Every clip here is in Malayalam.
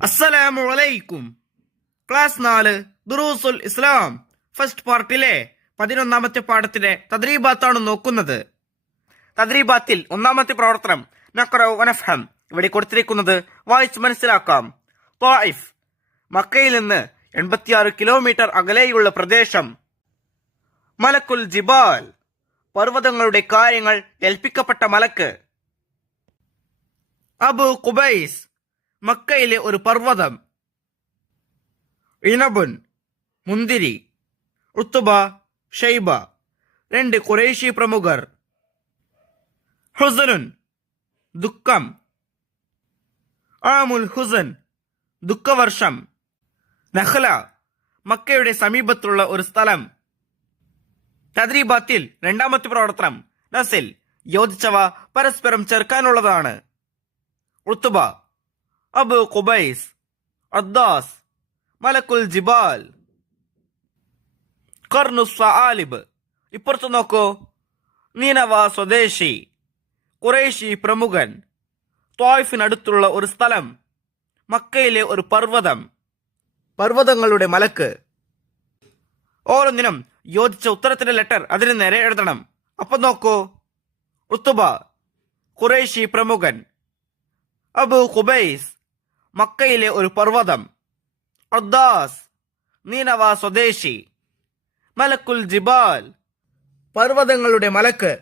അസ്സലാമു അലൈക്കും. ക്ലാസ് 4 ദുറൂസുൽ ഇസ്ലാം ഫസ്റ്റ് പാർട്ടിലെ 11ാമത്തെ പാഠത്തിന്റെ തദ്രീബാത്താണ് നോക്കുന്നത്. തദ്രീബാത്തിൽ ഒന്നാമത്തെ പ്രവർത്തനം നഖ്റഉ വനഫ്ഹം. ഇവിടെ കൊടുത്തിരിക്കുന്നത് വായിച്ച് മനസ്സിലാക്കാം. ത്വാഇഫ്, മക്കയിൽ നിന്ന് 86 കിലോമീറ്റർ അകലെയുള്ള പ്രദേശം. മലക്കുൽ ജിബാൽ, പർവ്വതങ്ങളുടെ കാര്യങ്ങൾ ഏൽപ്പിക്കപ്പെട്ട മലക്ക്. അബു ഖുബൈസ്, മക്കയിലെ ഒരു പർവ്വതം. ഇനബുൻ, മുന്തിരി. ഉത്തുബ, ഷൈബ, 2 ഖുറൈശി പ്രമുഖർ. ഹുസനുൻ, ദുഃഖം. ആമുൽ ഹുസൻ, ദുഃഖവർഷം. നഖ്ല, മക്കയുടെ സമീപത്തുള്ള ഒരു സ്ഥലം. തദ്രീബാത്തിൽ രണ്ടാമത്തെ പ്രവർത്തനം നസിൽ, യോജിച്ചവ പരസ്പരം ചേർക്കാനുള്ളതാണ്. ഉത്തുബ, അബു ഖുബൈസ്, അദ്ദാസ്, മലക്കുൽ ജിബാൽ. ഖർനുസ് സആലിബ്, ഇപ്പുറത്ത് നോക്കൂ. നീനവ സ്വദേശി, ഖുറൈശി പ്രമുഖൻ. ത്വായിഫിനടുത്തുള്ള ഒരു സ്ഥലം. മക്കയിലെ ഒരു പർവ്വതം. പർവ്വതങ്ങളുടെ മലക്ക്. ഓരോന്നിനും യോജിച്ച ഉത്തരത്തിന്റെ ലെറ്റർ അതിന് നേരെ എഴുതണം. അപ്പൊ നോക്കൂ. ഉത്തുബ, ഖുറൈശി പ്രമുഖൻ. അബു ഖുബൈസ്, മക്കയിലെ ഒരു പർവ്വതം. അദ്ദാസ്, നീനവ സ്വദേശി. മലക്കുൽ ജിബാൽ, പർവ്വതങ്ങളുടെ മലക്ക്.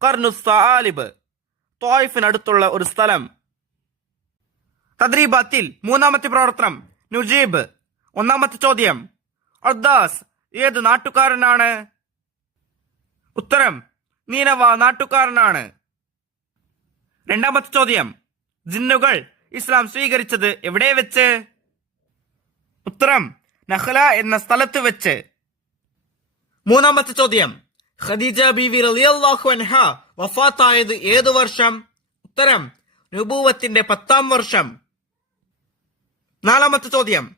ഖർനുസ് സആലിബ്, ത്വായിഫിനടുത്തുള്ള ഒരു സ്ഥലം. തദ്രീബാത്തിൽ മൂന്നാമത്തെ പ്രവർത്തനം നുജീബ്. ഒന്നാമത്തെ ചോദ്യം, അദ്ദാസ് ഏത് നാട്ടുകാരനാണ്? ഉത്തരം, നീനവ നാട്ടുകാരനാണ്. രണ്ടാമത്തെ ചോദ്യം, ജിന്നുകൾ ഇസ്ലാം സ്വീകരിച്ചത് എവിടെ വെച്ച്? ഉത്തരം, നഖ്ല എന്ന സ്ഥലത്ത് വെച്ച്. മൂന്നാമത്തെ ചോദ്യം, ഖദീജ ബീവി റളിയല്ലാഹു അൻഹ വഫാത്തായത് ഏതു വർഷം? ഉത്തരം, നുബുവത്തിന്റെ 10ാം വർഷം. നാലാമത്തെ ചോദ്യം,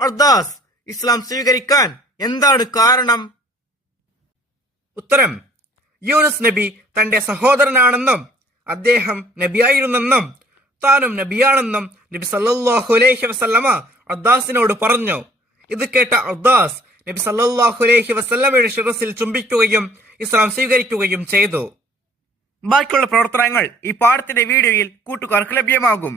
അർദാസ് ഇസ്ലാം സ്വീകരിക്കാൻ എന്താണ് കാരണം? ഉത്തരം, യൂനുസ് നബി തന്റെ സഹോദരനാണെന്നും അദ്ദേഹം നബിയായിരുന്നെന്നും താനും നബിയാണെന്നും നബി സല്ലല്ലാഹു അലൈഹി വസല്ലമ അദ്ദാസിനോട് പറഞ്ഞു. ഇത് കേട്ട അദ്ദാസ് നബി സല്ലല്ലാഹു അലൈഹി വസല്ലമയുടെ ശിരസിൽ ചുംബിക്കുകയും ഇസ്ലാം സ്വീകരിക്കുകയും ചെയ്തു. ബാക്കിയുള്ള പ്രവർത്തനങ്ങൾ ഈ പാഠത്തിന്റെ വീഡിയോയിൽ കൂട്ടുകാർക്ക് ലഭ്യമാകും.